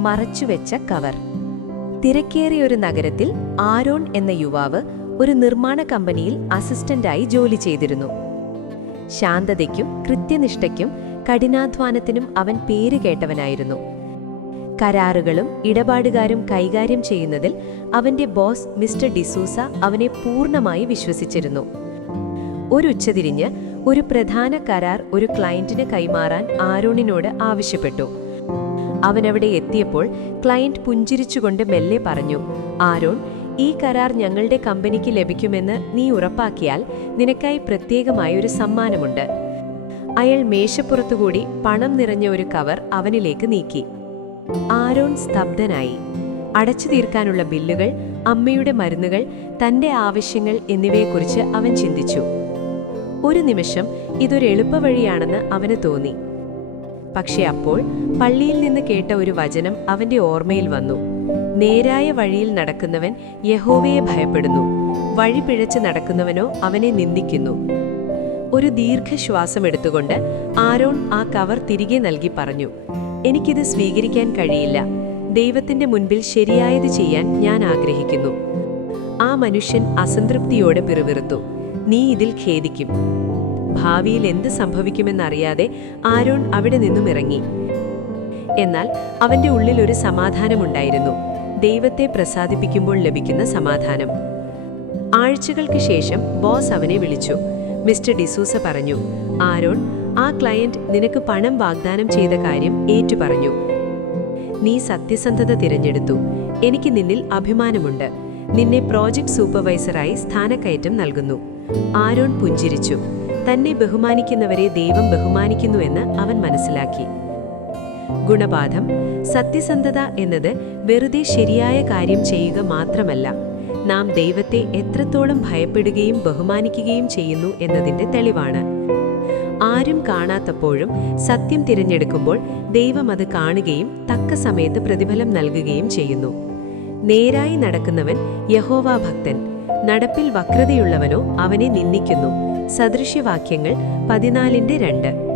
മറച്ചുവെച്ച cover. തിരക്കേറിയ ഒരു നഗരത്തിൽ ആരോൺ എന്ന യുവാവ് ഒരു നിർമ്മാണ കമ്പനിയിൽ അസിസ്റ്റന്റായി ജോലി ചെയ്തിരുന്നു. ശാന്തതയ്ക്കും കൃത്യനിഷ്ഠയ്ക്കും കഠിനാധ്വാനത്തിനും അവൻ പേര് കേട്ടവനായിരുന്നു. കരാറുകളും ഇടപാടുകാരും കൈകാര്യം ചെയ്യുന്നതിൽ അവന്റെ ബോസ് മിസ്റ്റർ ഡിസൂസ അവനെ പൂർണ്ണമായി വിശ്വസിച്ചിരുന്നു. ഒരു ഉച്ചതിരിഞ്ഞ് ഒരു പ്രധാന കരാർ ഒരു ക്ലയന്റിന് കൈമാറാൻ ആരോണിനോട് ആവശ്യപ്പെട്ടു. അവനവിടെ എത്തിയപ്പോൾ ക്ലയന്റ് പുഞ്ചിരിച്ചുകൊണ്ട് മെല്ലെ പറഞ്ഞു, "ആരോൺ, ഈ കരാർ ഞങ്ങളുടെ കമ്പനിക്ക് ലഭിക്കുമെന്ന് നീ ഉറപ്പാക്കിയാൽ നിനക്കായി പ്രത്യേകമായ ഒരു സമ്മാനമുണ്ട്." അയാൾ മേശപ്പുറത്തുകൂടി പണം നിറഞ്ഞ ഒരു കവർ അവനിലേക്ക് നീക്കി. ആരോൺ സ്തബ്ധനായി. അടച്ചു തീർക്കാനുള്ള ബില്ലുകൾ, അമ്മയുടെ മരുന്നുകൾ, തന്റെ ആവശ്യങ്ങൾ എന്നിവയെക്കുറിച്ച് അവൻ ചിന്തിച്ചു. ഒരു നിമിഷം ഇതൊരു എളുപ്പവഴിയാണെന്ന് അവന് തോന്നി. പക്ഷെ അപ്പോൾ പള്ളിയിൽ നിന്ന് കേട്ട ഒരു വചനം അവന്റെ ഓർമ്മയിൽ വന്നു. നേരായ വഴിയിൽ നടക്കുന്നവൻ യഹോവയെ ഭയപ്പെടുന്നു, വഴി പിഴച്ച് നടക്കുന്നവനോ അവനെ നിന്ദിക്കുന്നു. ഒരു ദീർഘശ്വാസം എടുത്തുകൊണ്ട് ആരോൺ ആ കവർ തിരികെ നൽകി പറഞ്ഞു, "എനിക്കിത് സ്വീകരിക്കാൻ കഴിയില്ല. ദൈവത്തിന്റെ മുൻപിൽ ശരിയായത് ചെയ്യാൻ ഞാൻ ആഗ്രഹിക്കുന്നു." ആ മനുഷ്യൻ അസംതൃപ്തിയോടെ പിറുപിറുത്തു, "നീ ഇതിൽ ഖേദിക്കും." ഭാവിയിൽ എന്ത് സംഭവിക്കുമെന്നറിയാതെ ആരോൺ അവിടെ നിന്നും ഇറങ്ങി. എന്നാൽ അവന്റെ ഉള്ളിൽ ഒരു സമാധാനമുണ്ടായിരുന്നു, ദൈവത്തെ പ്രസാദിപ്പിക്കുമ്പോൾ ലഭിക്കുന്ന സമാധാനം. ആഴ്ചകൾക്ക് ശേഷം ബോസ് അവനെ വിളിച്ചു. മിസ്റ്റർ ഡിസൂസ പറഞ്ഞു, "ആരോൺ, ആ ക്ലയന്റ് നിനക്ക് പണം വാഗ്ദാനം ചെയ്ത കാര്യം ഏറ്റുപറഞ്ഞു. നീ സത്യസന്ധത തിരഞ്ഞെടുത്തു. എനിക്ക് നിന്നിൽ അഭിമാനമുണ്ട്. നിന്നെ പ്രോജക്ട് സൂപ്പർവൈസറായി സ്ഥാനക്കയറ്റം നൽകുന്നു." ആരോൺ പുഞ്ചിരിച്ചു. തന്നെ ബഹുമാനിക്കുന്നവരെ ദൈവം ബഹുമാനിക്കുന്നുവെന്ന് അവൻ മനസ്സിലാക്കി. ഗുണപാഠം: സത്യസന്ധത എന്നത് വെറുതെ ശരിയായ കാര്യം ചെയ്യുക മാത്രമല്ല, നാം ദൈവത്തെ എത്രത്തോളം ഭയപ്പെടുകയും ബഹുമാനിക്കുകയും ചെയ്യുന്നു എന്നതിന്റെ തെളിവാണ്. ആരും കാണാത്തപ്പോഴും സത്യം തിരഞ്ഞെടുക്കുമ്പോൾ ദൈവം അത് കാണുകയും തക്ക സമയത്ത് പ്രതിഫലം നൽകുകയും ചെയ്യുന്നു. നേരായി നടക്കുന്നവൻ യഹോവാ ഭക്തൻ, നടപ്പിൽ വക്രതയുള്ളവനോ അവനെ നിന്ദിക്കുന്നു. സദൃശ്യവാക്യങ്ങൾ 14:2.